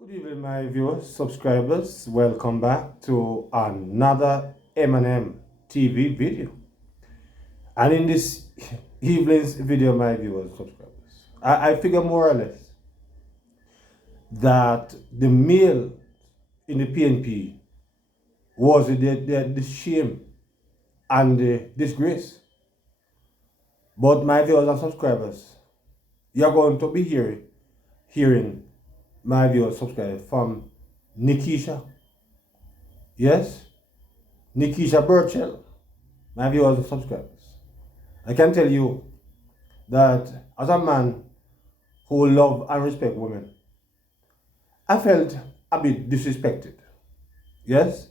Good evening, my viewers, subscribers. Welcome back to another M&M TV video. And in this evening's video, my viewers, subscribers, I figure more or less that the male in the PNP was the shame and the disgrace. But my viewers and subscribers, you're going to be hearing my viewers, subscribers from Nickiesha. Yes, Nickiesha Burchell, my viewers and subscribers. I can tell you that as a man who love and respect women, I felt a bit disrespected, yes,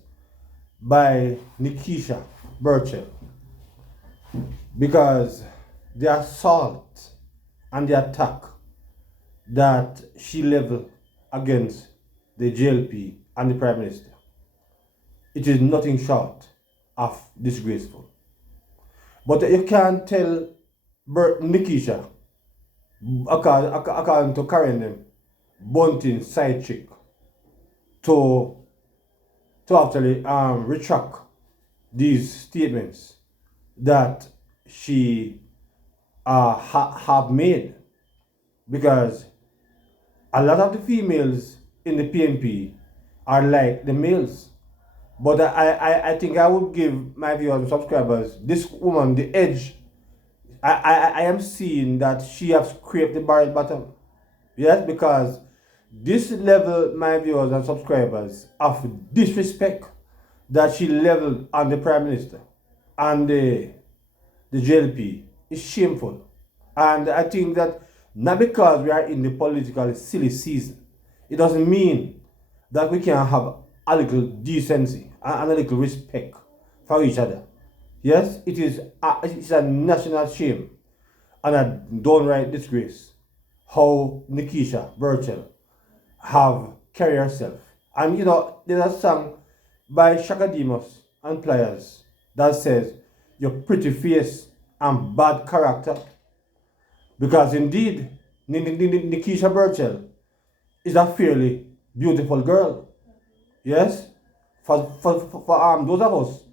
by Nickiesha Burchell because the assault and the attack that she leveled against the JLP and the Prime Minister, it is nothing short of disgraceful. But you can't tell Nickiesha, according to Karen them, Bunting side chick, to actually retract these statements that she have made, because a lot of the females in the PNP are like the males. But I think I would give my viewers and subscribers this woman the edge. I am seeing that she has scraped the barrel bottom. Yes, because this level, my viewers and subscribers, of disrespect that she leveled on the Prime Minister and the JLP is shameful. And I think that not because we are in the political silly season, it doesn't mean that we can have a little decency and a little respect for each other. Yes, it's a national shame and a downright disgrace how Nickiesha Burchell have carried herself. And you know, there's a song by Shakademus and Pliers that says, "Your pretty face and bad character." Because indeed, Nickiesha Burchell is a fairly beautiful girl. Yes? For those of us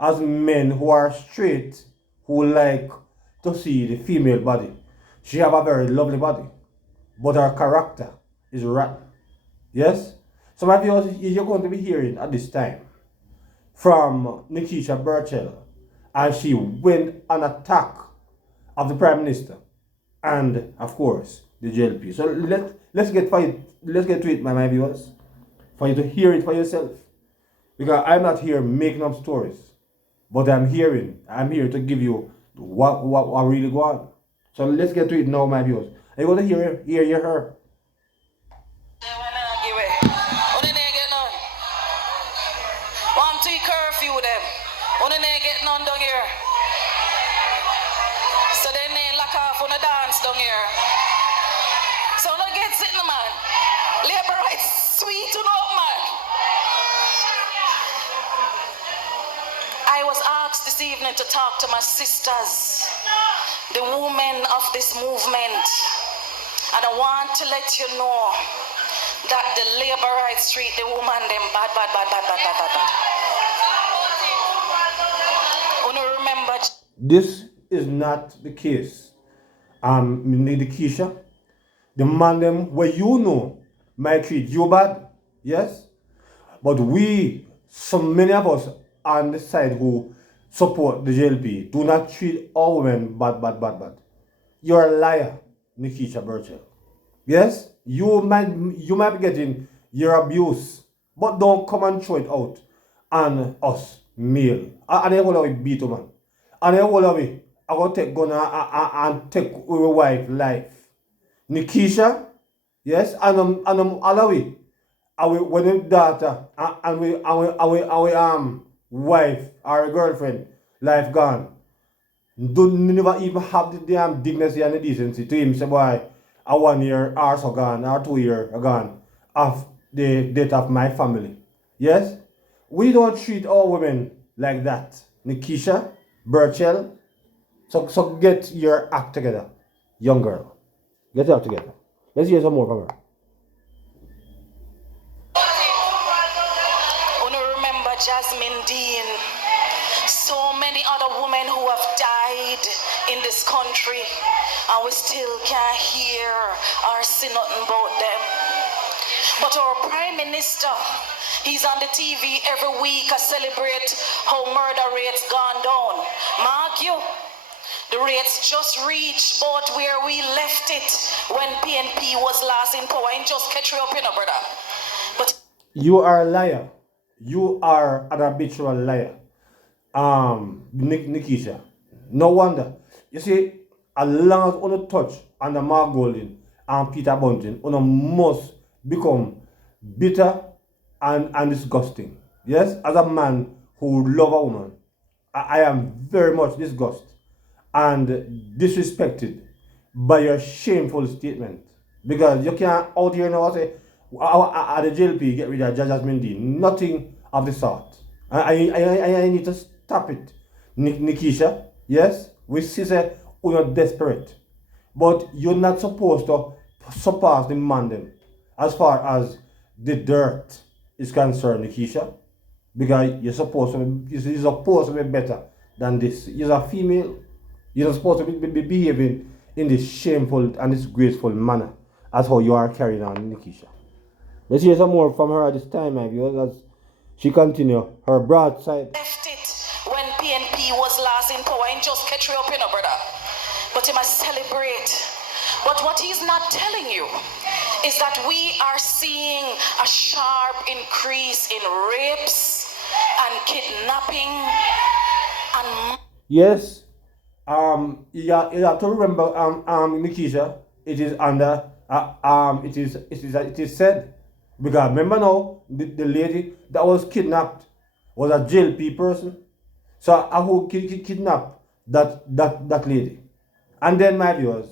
as men who are straight, who like to see the female body, she have a very lovely body, but her character is rotten. Yes? So my viewers, you're going to be hearing at this time from Nickiesha Burchell as she went on attack of the Prime Minister and of course the JLP. So let's get to it, my viewers, for you to hear it for yourself. Because I'm not here making up stories, but I'm here to give you what really go on. So let's get to it now, my viewers. Are you going to hear her? Curfew them. Only they get none down here. So then they lock off on the dance down here. So no get sitting, man. Labor rights sweet to know, man. I was asked this evening to talk to my sisters, the women of this movement. And I want to let you know that the labor rights treat the woman them bad. Remember, this is not the case. Nickiesha, the man them where you know might treat you bad, yes, but so many of us on the side who support the JLP do not treat all women bad. You're a liar, Nickiesha Burchell. Yes, you might be getting your abuse, but don't come and throw it out on us male. And I will beat a man. And I will take gun and take our wife life. Nickiesha, yes, and allow it. When a daughter and we wife or girlfriend life gone. Don't never even have the damn dignity and the decency to him say, boy, a 1 year or so gone or 2 year gone of the death of my family. Yes? We don't treat all women like that. Nickiesha Burchell, so get your act together, young girl. Get your act together. Let's hear some more from her. Jasmine Dean, so many other women who have died in this country, and we still can't hear or see nothing about them. But our Prime Minister, he's on the TV every week to celebrate how murder rates gone down. Mark you, the rates just reached about where we left it when PNP was last in power. And just catch you up, you know, brother. But You are a liar. You are an habitual liar. Nickiesha. No wonder. You see, as long as on touch under Mark Golding and Peter Bunting, on must become bitter and disgusting. Yes, as a man who love a woman, I am very much disgusted and disrespected by your shameful statement. Because you can't out here now say, at the JLP get rid of Jasmine Dean. Nothing of the sort. I need to stop it. Nickiesha, yes, we see say you're desperate. But you're not supposed to surpass the man them as far as the dirt is concerned, Nickiesha. Because you're supposed to be better than this. You're a female. You're not supposed to be behaving in this shameful and disgraceful manner as how you are carrying on, Nickiesha. Let's hear some more from her at this time, my viewers, as she continue her broadside. Left it when PNP was last in power. And just catch you up, you know, brother. But he must celebrate. But what he's not telling you is that we are seeing a sharp increase in rapes and kidnapping and... Yes, you have to remember, Nickiesha, it is under, it is said, because remember now, the lady that was kidnapped was a JLP person. So who kidnapped that lady? And then, my viewers,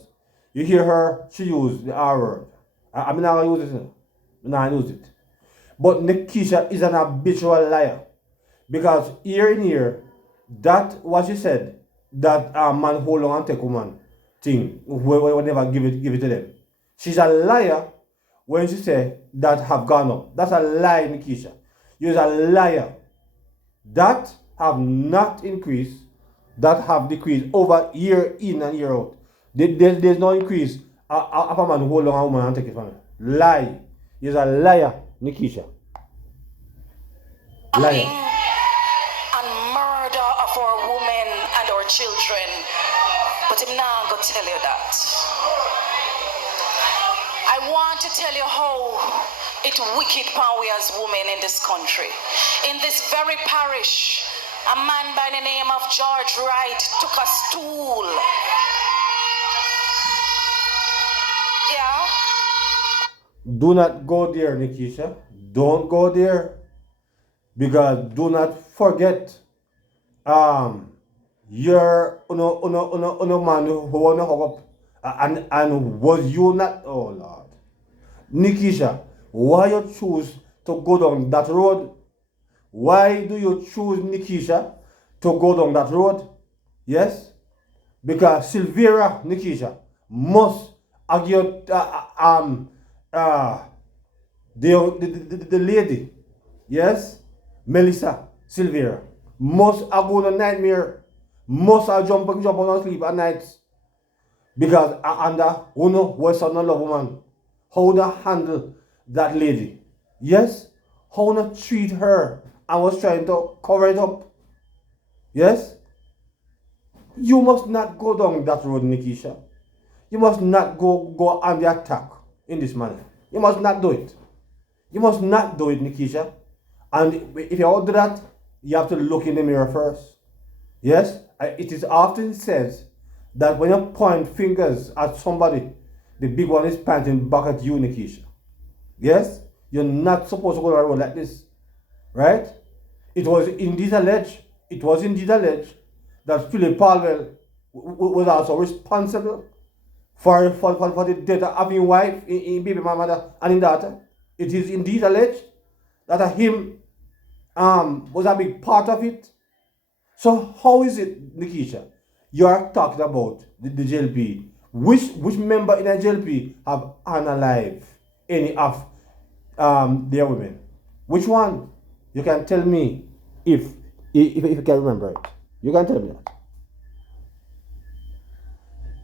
you hear her, she used the R word. I'm not going to use it. I'm not going to use it. But Nickiesha is an habitual liar. Because year in year, that what she said, that man hold on and take woman thing, we never give it to them. She's a liar when she say that have gone up. That's a lie, Nickiesha. You're a liar. That have not increased, that have decreased over year in and year out. There's no increase of a man hold on a woman and take it from her. Lie. You're a liar, Nickiesha. Liar. And murder of our women and our children. But I'm not going to tell you that. I want to tell you how it's wicked power we as women in this country. In this very parish, a man by the name of George Wright took a stool. Yeah? Do not go there, Nickiesha. Don't go there. Because do not forget, you're a man who wanna hook up, and was you not? Oh Lord, Nickiesha, why you choose to go down that road? Why do you choose, Nickiesha, to go down that road? Yes, because Silvera, Nickiesha, must argue the lady, yes, Melissa Silvera, must go on a nightmare, must jump on sleep at night. Because under was a love woman, how to handle that lady. Yes, how to treat her. I was trying to cover it up. Yes, you must not go down that road, Nickiesha. You must not go on the attack in this manner. You must not do it. You must not do it, Nickiesha. And if you want to do that, you have to look in the mirror first. Yes, it is often said that when you point fingers at somebody, the big one is pointing back at you, Nickiesha. Yes, you're not supposed to go around like this, right? It was indeed alleged that Philip Palwell was also responsible for the death of his wife, in baby mother, and in daughter. It is indeed alleged that him was a big part of it. So how is it, Nickiesha, you are talking about the JLP? Which member in the JLP have unalive any of their women? Which one? You can tell me if you can remember it. You can tell me that.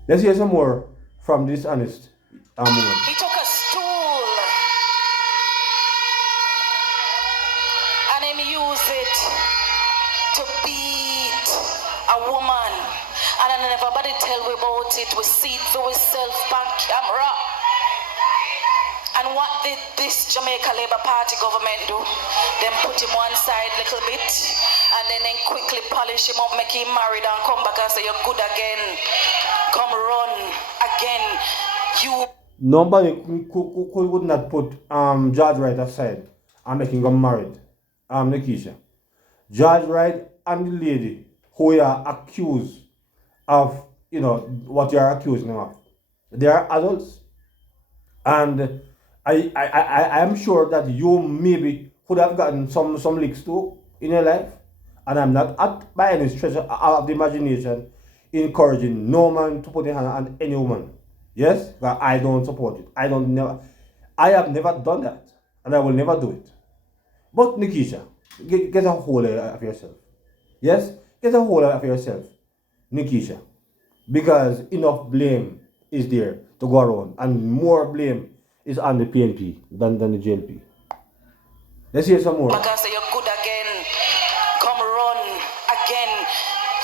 Let's hear some more from this honest woman. He took a stool and him use it to beat a woman. And then everybody tell we about it. We see it for ourselves on camera. And what did this Jamaica Labour Party government do? Them put him one side little bit and then quickly polish him up, make him married and come back and say you're good again. Come run again. You Nobody could not put George Wright aside and make him get married. Nickiesha. George Wright and the lady who you are accused of, what you are accusing them of. They are adults. And I am sure that you maybe could have gotten some licks too in your life. And I'm not by any stretch of the imagination encouraging no man to put a hand on any woman. Yes? But I don't support it. I have never done that. And I will never do it. But Nickiesha, get a hold of yourself. Yes? Get a hold of yourself. Nickiesha. Because enough blame is there to go around. And more blame is on the PNP than the JLP. Let's hear some more. Because you're good again. Come run again.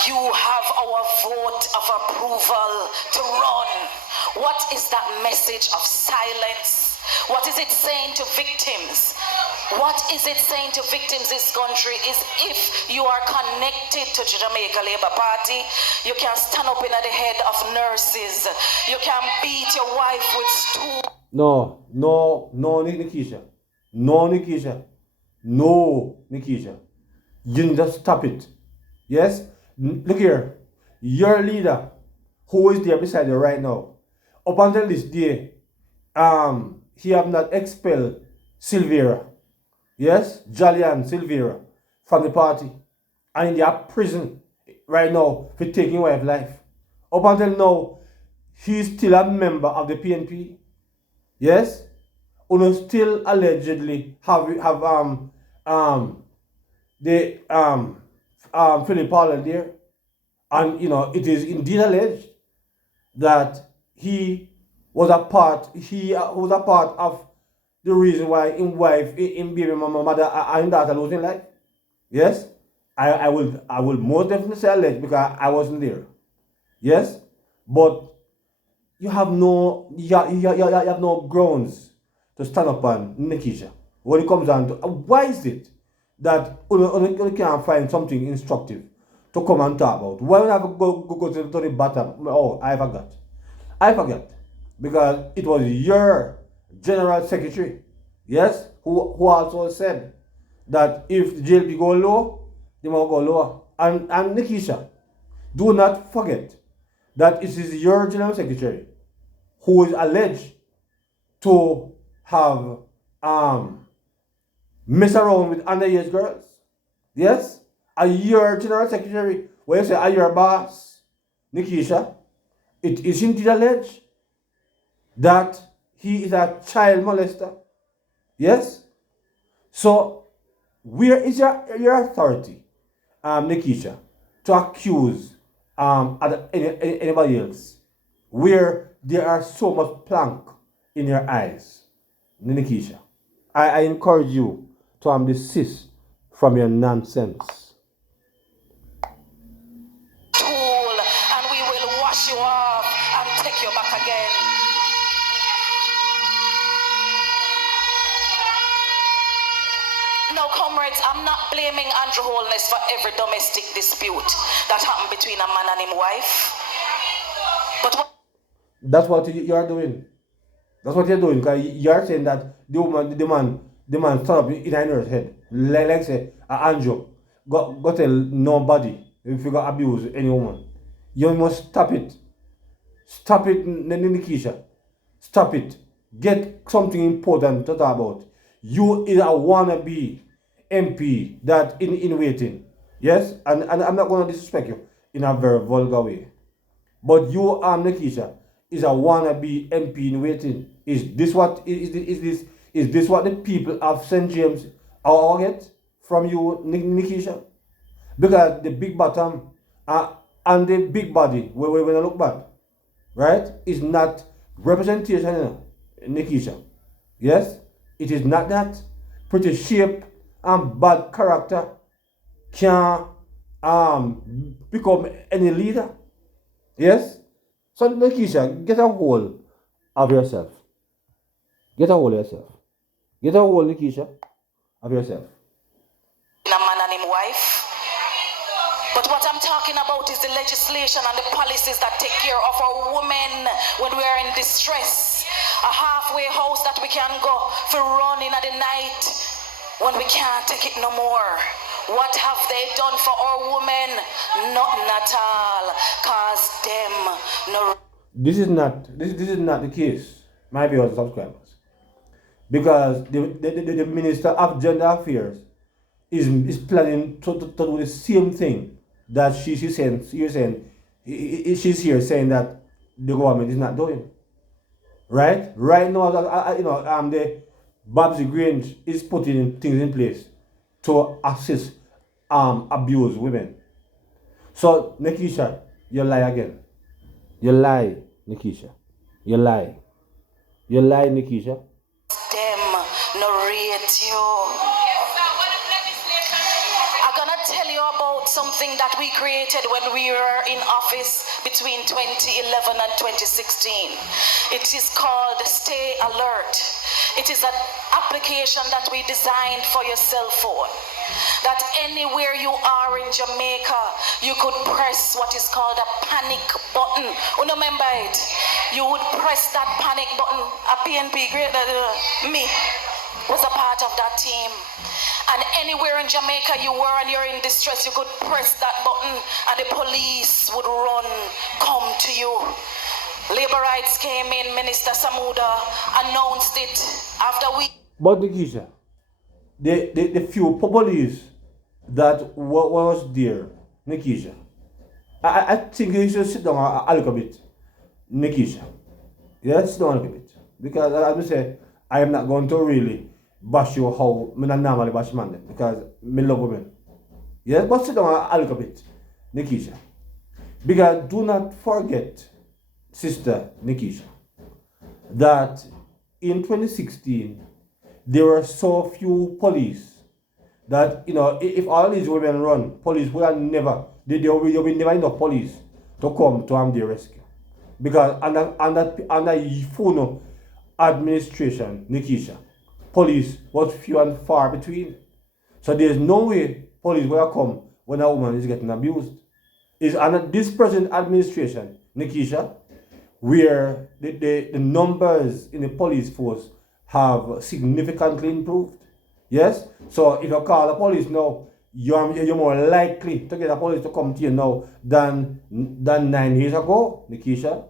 You have our vote of approval to run. What is that message of silence? What is it saying to victims? What is it saying to victims in this country is if you are connected to the Jamaica Labour Party, you can stand up in the head of nurses. You can beat your wife with stool. No, Nickiesha. No, Nickiesha. No, Nickiesha. You just stop it. Yes? Look here. Your leader, who is there beside you right now, up until this day, he have not expelled Silvera. Yes? Jollian Silvera from the party. And they are prison right now for taking away life. Up until now, he is still a member of the PNP. Yes? Uno still allegedly have the Philip Powell there. And it is indeed alleged that he was a part of the reason why in baby mama mother and daughter losing life. Yes? I will most definitely say alleged because I wasn't there. Yes? But you have no grounds to stand up on Nickiesha when it comes down to why is it that you can't find something instructive to come and talk about? Why would I have to go to the bottom? Oh, I forgot. Because it was your general secretary, yes, who also said that if the JLP go low, they must go lower. And Nickiesha, do not forget that it is your general secretary who is alleged to have messed around with underage girls. Yes? Are your general secretary, when you say are your boss, Nickiesha, it is indeed alleged that he is a child molester. Yes? So, where is your authority, Nickiesha, to accuse anybody else where there are so much plank in your eyes? Nickiesha, I encourage you to desist from your nonsense. Tool, and we will wash you off and take you back again. Now, comrades, I'm not blaming Andrew Holness for every domestic dispute that happened between a man and his wife. But that's what you are doing. That's what you're doing, because you're saying that the man stand up in her head. Like say, Andrew, go tell nobody if you got abuse any woman. You must stop it. Stop it, Nickiesha. Stop it. Get something important to talk about. You is a wannabe MP that in waiting. Yes? And I'm not going to disrespect you in a very vulgar way. But you, Nickiesha, is a wannabe MP in waiting. Is this what the people of St. James are get from you, Nickiesha? Because the big bottom and the big body, when I look back, right, is not representation, Nickiesha. Yes? It is not that. Pretty shape and bad character can become any leader. Yes? So Nickiesha, get a hold of yourself. Get a hold of yourself. Get a hold, Nickiesha, of yourself. A man and his wife. But what I'm talking about is the legislation and the policies that take care of our women when we are in distress. A halfway house that we can go for running at the night when we can't take it no more. What have they done for our women? Nothing at all. Cause them no. This is not the case, my viewers and subscribers, because the Minister of Gender Affairs is planning to do the same thing that she's here saying that the government is not doing. Right now, the Babsy Grange is putting things in place to assist abused women. So Nickiesha, you lie again. You lie, Nickiesha. You lie. You lie, Nickiesha. Them narrate you. I'm gonna tell you about something that we created when we were in office between 2011 and 2016. It is called Stay Alert. It is an application that we designed for your cell phone. That anywhere you are in Jamaica, you could press what is called a panic button. Remember it? You would press that panic button. A PNP, me was a part of that team. And anywhere in Jamaica you were and you're in distress, you could press that button and the police would run, come to you. Labor rights came in, Minister Samuda announced it after we... But Nickiesha, the few police that was there, Nickiesha, I think you should sit down a little bit, Nickiesha. Yeah, sit down a little bit. Because as I say, I am not going to really bash you how I normally bash man, because I love women. Yes, but sit down a little bit, Nickiesha. Because do not forget, Sister Nickiesha, that in 2016, there were so few police that, if all these women run, police would have never, there will be never enough police to come to their rescue. Because under Funo administration, Nickiesha, police was few and far between. So there's no way police will come when a woman is getting abused. It's under this present administration, Nickiesha, where the numbers in the police force have significantly improved. Yes? So if you call the police now, you're more likely to get a police to come to you now than 9 years ago, Nickiesha.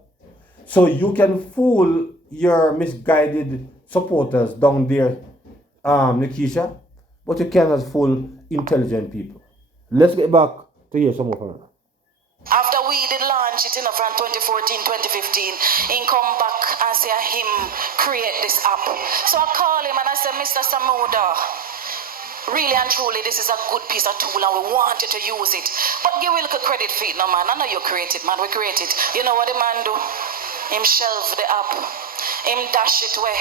So you can fool your misguided supporters down there, Nickiesha, but you cannot fool intelligent people. Let's get back to hear some more from her. After we did launch it from 2014, 2015, he come back and say him create this app. So I call him and I said, Mr. Samuda, really and truly this is a good piece of tool and we want you to use it. But give a little credit for it, no man. I know you create it, man. We create it. You know what the man do? Him shelve the app. Him dash it away.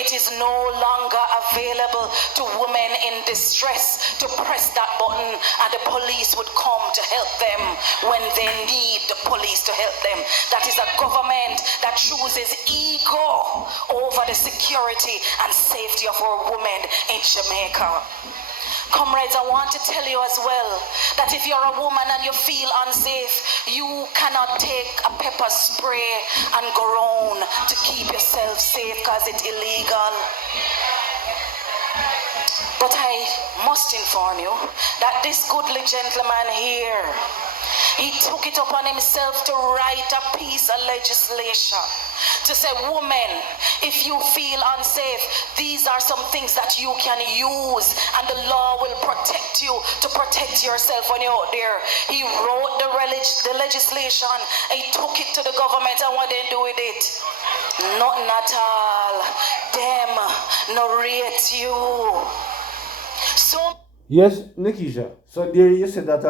It is no longer available to women in distress to press that button and the police would come to help them when they need the police to help them. That is a government that chooses ego over the security and safety of our women in Jamaica. Comrades, I want to tell you as well that if you're a woman and you feel unsafe, you cannot take a pepper spray and go around to keep yourself safe because it's illegal. But I must inform you that this goodly gentleman here, he took it upon himself to write a piece of legislation to say, woman, if you feel unsafe, these are some things that you can use and the law will protect you to protect yourself when you're out there. He wrote the legislation, he took it to the government, and what they do with it? Nothing at all. Them narrate you. So Yes, Nickiesha. So there you said that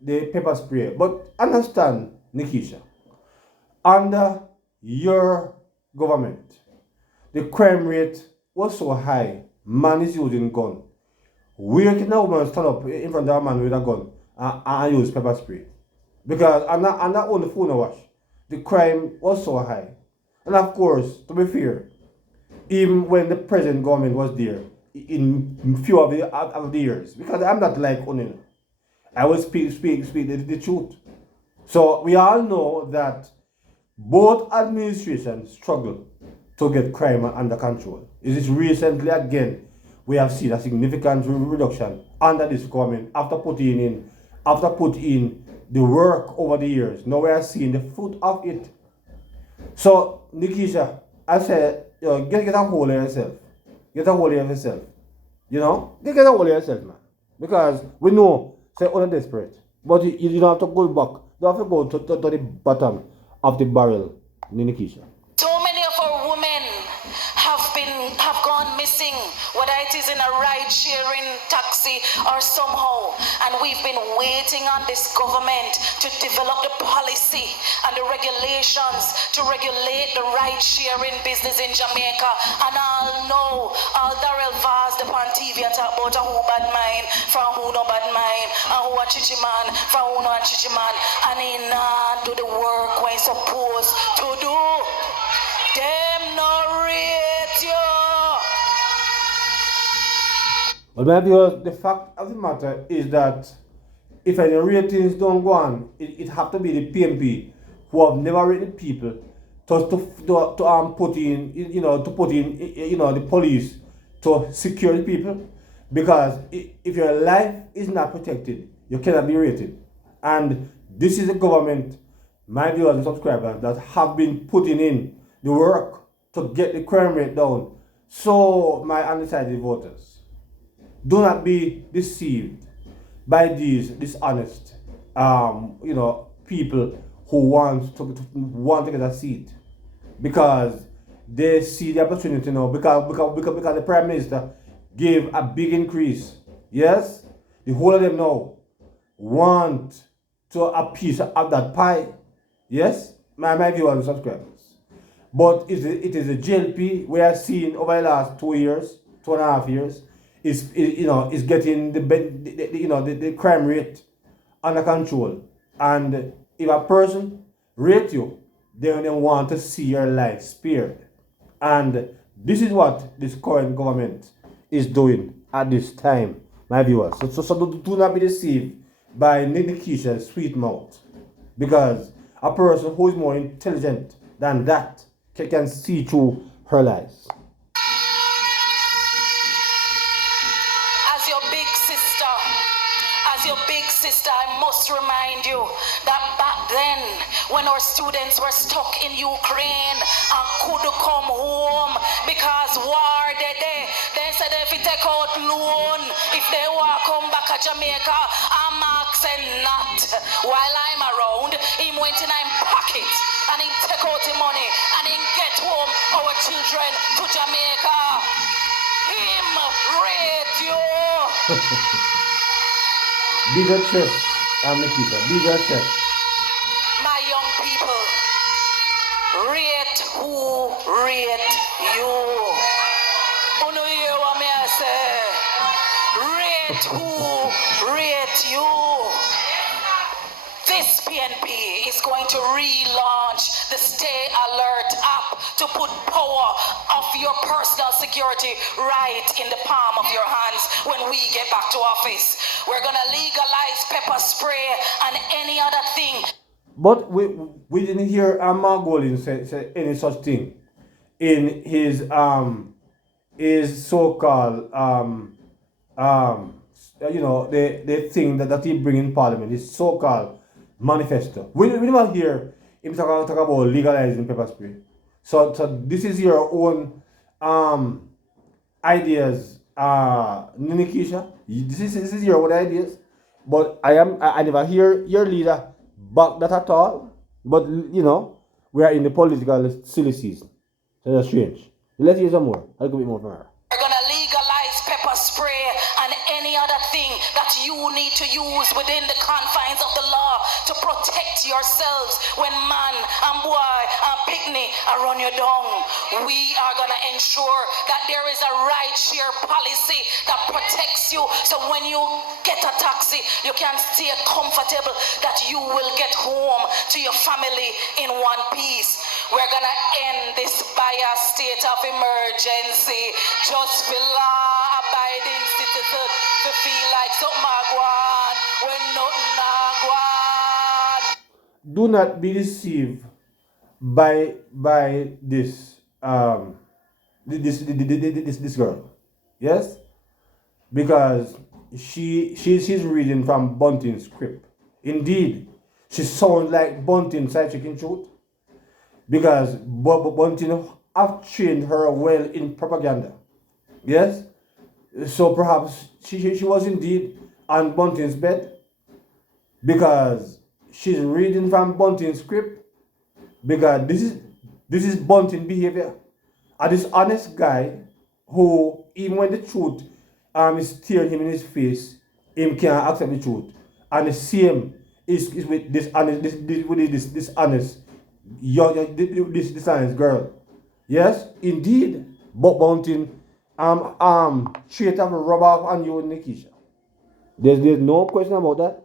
the pepper spray. But understand, Nickiesha, under your government, the crime rate was so high, man is using gun. Where can a woman stand up in front of a man with a gun and use pepper spray? Because I'm not on the phone wash. The crime was so high. And of course, to be fair, even when the present government was there, in few of the years, because I'm not like Onin, I will speak the truth. So we all know that both administrations struggle to get crime under control. It is recently again we have seen a significant reduction under this government after putting in the work over the years. Now we are seeing the fruit of it. So Nickiesha, I said, get a hold of yourself. Get a hold of yourself. Get a hold of yourself, man. Because we know, say, you're desperate. But you don't have to go back. You have to go to the bottom of the barrel, Nickiesha. So many of our women have gone missing, whether it is in a ride-sharing taxi or somehow. And we've been waiting on this government to develop the policy and the regulations to regulate the ride-sharing business in Jamaica. And I'll know, all Darrell Vaz, the TV talk about who bad mind from who no bad mind, and who a chichi man from who no a chichi man, and he not do the work when he's supposed to do. Them no rate you. But my viewers, the fact of the matter is that if any ratings don't go on, it have to be the PMP who have never rated people to put in the police to secure the people, because if your life is not protected, you cannot be rated. And this is a government, my viewers and subscribers, that have been putting in the work to get the crime rate down. So my undecided voters, do not be deceived by these dishonest people who want to get a seat, because they see the opportunity now, because the Prime Minister gave a big increase. Yes, the whole of them now want to a piece of that pie. Yes, my viewers and subscribers. But it is a GLP we are seeing over the last 2.5 years, is getting the crime rate under control. And if a person rate you, they want to see your life spared. And this is what this current government is doing at this time, my viewers. So do not be deceived by Nickiesha's sweet mouth, because a person who is more intelligent than that can see through her lies. As your big sister, I must remind you that back then, when our students were stuck in Ukraine and couldn't come home because war they said if you take out loan, if they want to come back to Jamaica, I'm asking not. While I'm around, he went in my pocket and he take out the money and he get home our children to Jamaica. Him rate you. Bigger chest, Nickiesha, bigger chest. My young people, rate who rate you. You know hear what me I say? Rate who rate you. This PNP is going to relaunch the Stay Alert app to put power of your personal security right in the palm of your hands when we get back to office. We're going to legalize pepper spray and any other thing. But we didn't hear Margolin say any such thing in his so-called the thing that he bring in Parliament, his so-called manifesto. We never hear him talk about legalizing pepper spray. So this is your own ideas, Nickiesha. This is your own ideas. But I never hear your leader back that at all. But we are in the political silly season. So that's strange. Let's hear some more. I'll give you more from her. We're gonna legalize pepper that you need to use within the confines of the law to protect yourselves when man and boy and picnic are run you down. We are going to ensure that there is a right share policy that protects you, so when you get a taxi, you can stay comfortable, that you will get home to your family in one piece. We're going to end this by a state of emergency just for law-abiding citizens to feel like something a go on when nothing a go on. Do not be deceived by this this girl. Yes? Because she's reading from Bunting's script. Indeed, she sounds like Bunting side chicken truth. Because Bunting have trained her well in propaganda. Yes? So perhaps she was indeed on Bunting's bed, because she's reading from Bunting's script, because this is Bunting behavior. A dishonest guy who, even when the truth is staring him in his face, him can't accept the truth. And the same is with this dishonest dishonest girl. Yes, indeed. But Bunting straight up rub off on you, Nickiesha. There's no question about that.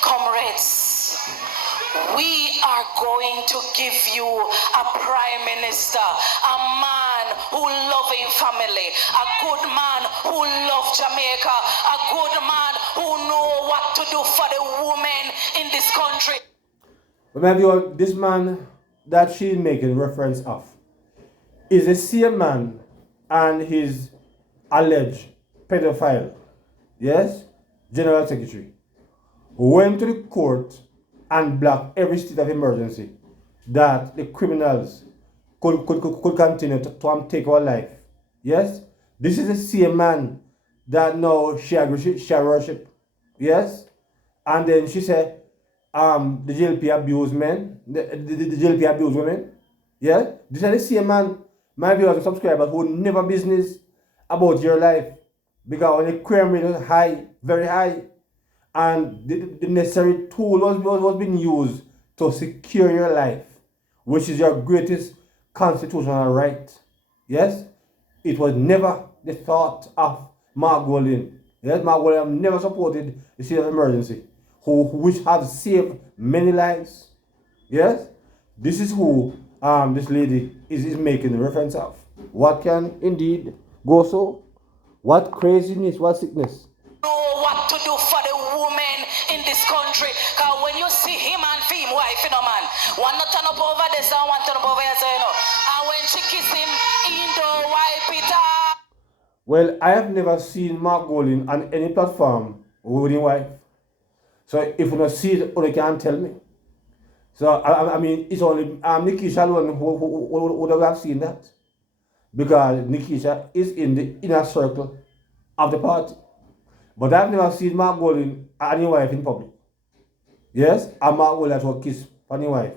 Comrades, we are going to give you a prime minister, a man who loving family, a good man who love Jamaica, a good man who know what to do for the women in this country. Remember, this man that she's making reference of is the same man and his alleged pedophile, yes, General Secretary, went to the court and blocked every state of emergency that the criminals could continue to take our life. Yes? This is the same man that now she worship. Yes? And then she said, the JLP abuse men, the JLP abuse women. Yeah? This is the same man, my viewers and subscribers, who never business about your life. Because when the crime rate was high, very high, and the necessary tool was being used to secure your life, which is your greatest constitutional right. Yes? It was never the thought of Mark Golding. Yes, Mark Golding never supported the state of emergency, which have saved many lives. Yes? This is who this lady is making reference of. What can indeed go so? What craziness, what sickness? Know what to do for the women in this country. Because when you see him and him wife, you know, man, one not turn up over this and one turn up over here, so you know. And when she kiss him, he don't wipe it up. Well, I have never seen Mark Golding on any platform with his wife. So if you don't see it, you can't tell me. So I mean, it's only Nickiesha alone who would have seen that. Because Nickiesha is in the inner circle of the party. But I've never seen Mark Golding and his wife in public. Yes? And Mark Golding will kiss on his wife.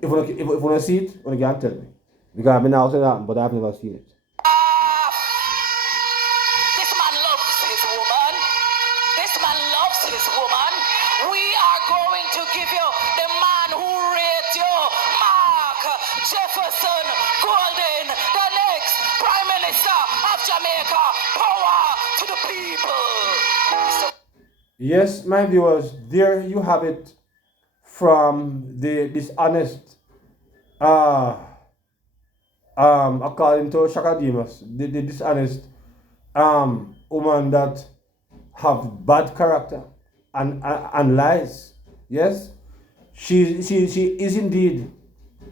If you don't see it, you can't tell me. Because I've been out saying that, but I've never seen it. This man loves his woman. This man loves his woman. We are going to give you the man who raised you, Mark Jefferson Golding, the next Prime Minister of Jamaica. Power to the people. Yes, my viewers, there you have it from the dishonest, according to Shaka Demus, the dishonest woman that have bad character and lies. Yes, she is indeed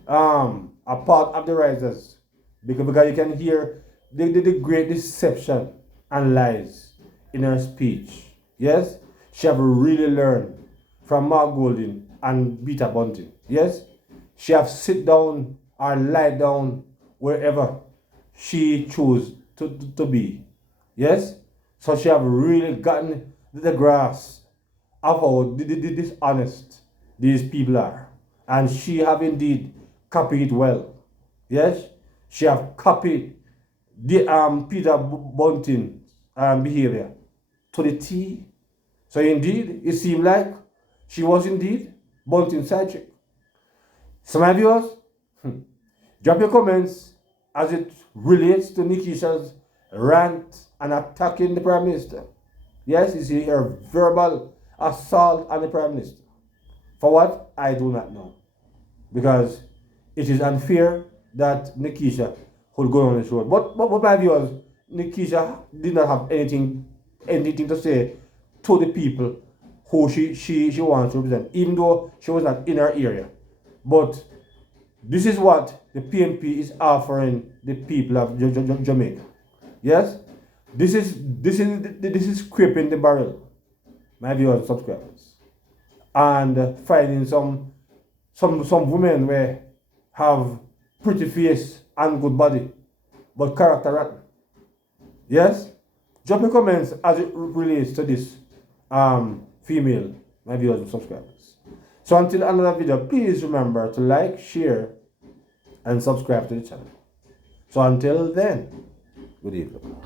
a part of the risers, because you can hear the great deception and lies in her speech. Yes, she have really learned from Mark Golding and Beta Bunting. Yes, she have sit down or lie down wherever she choose to be. Yes, so she have really gotten the grasp of how dishonest these people are, and she have indeed copied it well. Yes, She have copied the Peter Bunting behavior to the T. So indeed, it seemed like she was indeed Bunting's side chick. So my viewers, drop your comments as it relates to Nickiesha's rant and attacking the Prime Minister. Yes, you see her verbal assault on the Prime Minister. For what? I do not know. Because it is unfair that Nickiesha would go on this road. But my viewers, Nickiesha did not have anything to say to the people who she wants to represent, even though she was not in her area. But this is what the PNP is offering the people of Jamaica. Yes? This is scraping the barrel, my viewers and subscribers. And finding some women where have pretty face and good body, but character rotten. Yes? Drop your comments as it relates to this female, my viewers and subscribers. So until another video, please remember to like, share, and subscribe to the channel. So until then, good evening.